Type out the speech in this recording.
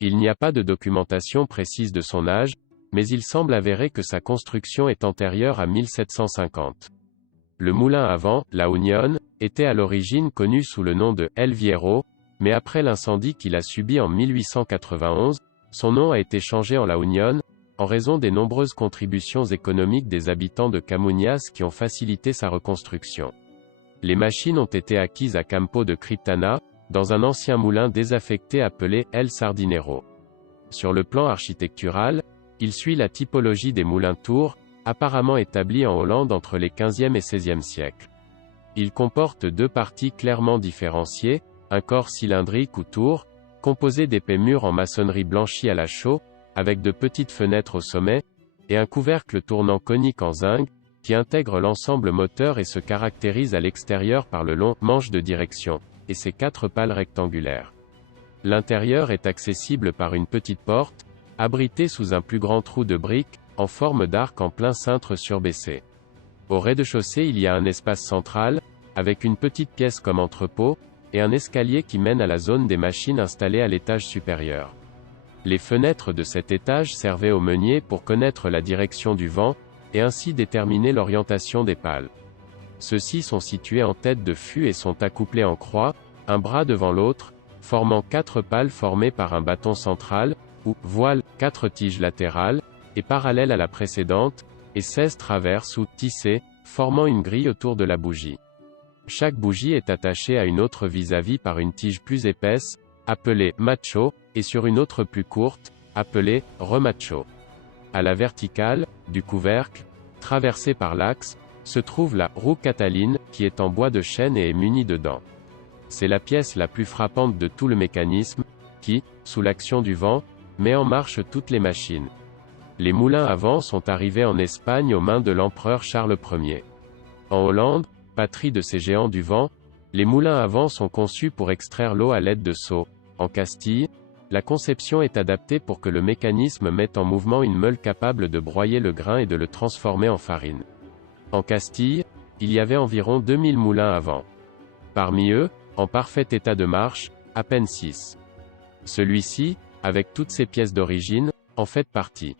Il n'y a pas de documentation précise de son âge, mais il semble avéré que sa construction est antérieure à 1750. Le moulin à vent, La Unión, était à l'origine connu sous le nom de El Viejo, mais après l'incendie qu'il a subi en 1891, son nom a été changé en La Unión, en raison des nombreuses contributions économiques des habitants de Camuñas qui ont facilité sa reconstruction. Les machines ont été acquises à Campo de Criptana, dans un ancien moulin désaffecté appelé El Sardinero. Sur le plan architectural, il suit la typologie des moulins-tours, apparemment établis en Hollande entre les XVe et XVIe siècles. Il comporte deux parties clairement différenciées, un corps cylindrique ou tour, composé d'épais murs en maçonnerie blanchie à la chaux, avec de petites fenêtres au sommet, et un couvercle tournant conique en zinc, qui intègre l'ensemble moteur et se caractérise à l'extérieur par le long manche de direction, et ses quatre pales rectangulaires. L'intérieur est accessible par une petite porte, abritée sous un plus grand trou de briques, en forme d'arc en plein cintre surbaissé. Au rez-de-chaussée il y a un espace central, avec une petite pièce comme entrepôt, et un escalier qui mène à la zone des machines installées à l'étage supérieur. Les fenêtres de cet étage servaient aux meuniers pour connaître la direction du vent, et ainsi déterminer l'orientation des pales. Ceux-ci sont situés en tête de fût et sont accouplés en croix, un bras devant l'autre, formant quatre pales formées par un bâton central, ou voile, quatre tiges latérales, et parallèles à la précédente, et 16 traverses ou tissées, formant une grille autour de la bougie. Chaque bougie est attachée à une autre vis-à-vis par une tige plus épaisse, appelée macho, et sur une autre plus courte, appelée remacho. À la verticale, du couvercle, traversée par l'axe, se trouve la roue Cataline, qui est en bois de chêne et est munie de dents. C'est la pièce la plus frappante de tout le mécanisme, qui, sous l'action du vent, met en marche toutes les machines. Les moulins à vent sont arrivés en Espagne aux mains de l'empereur Charles Ier. En Hollande, patrie de ces géants du vent, les moulins à vent sont conçus pour extraire l'eau à l'aide de seaux. En Castille, la conception est adaptée pour que le mécanisme mette en mouvement une meule capable de broyer le grain et de le transformer en farine. En Castille, il y avait environ 2000 moulins à vent. Parmi eux, en parfait état de marche, à peine 6. Celui-ci, avec toutes ses pièces d'origine, en fait partie.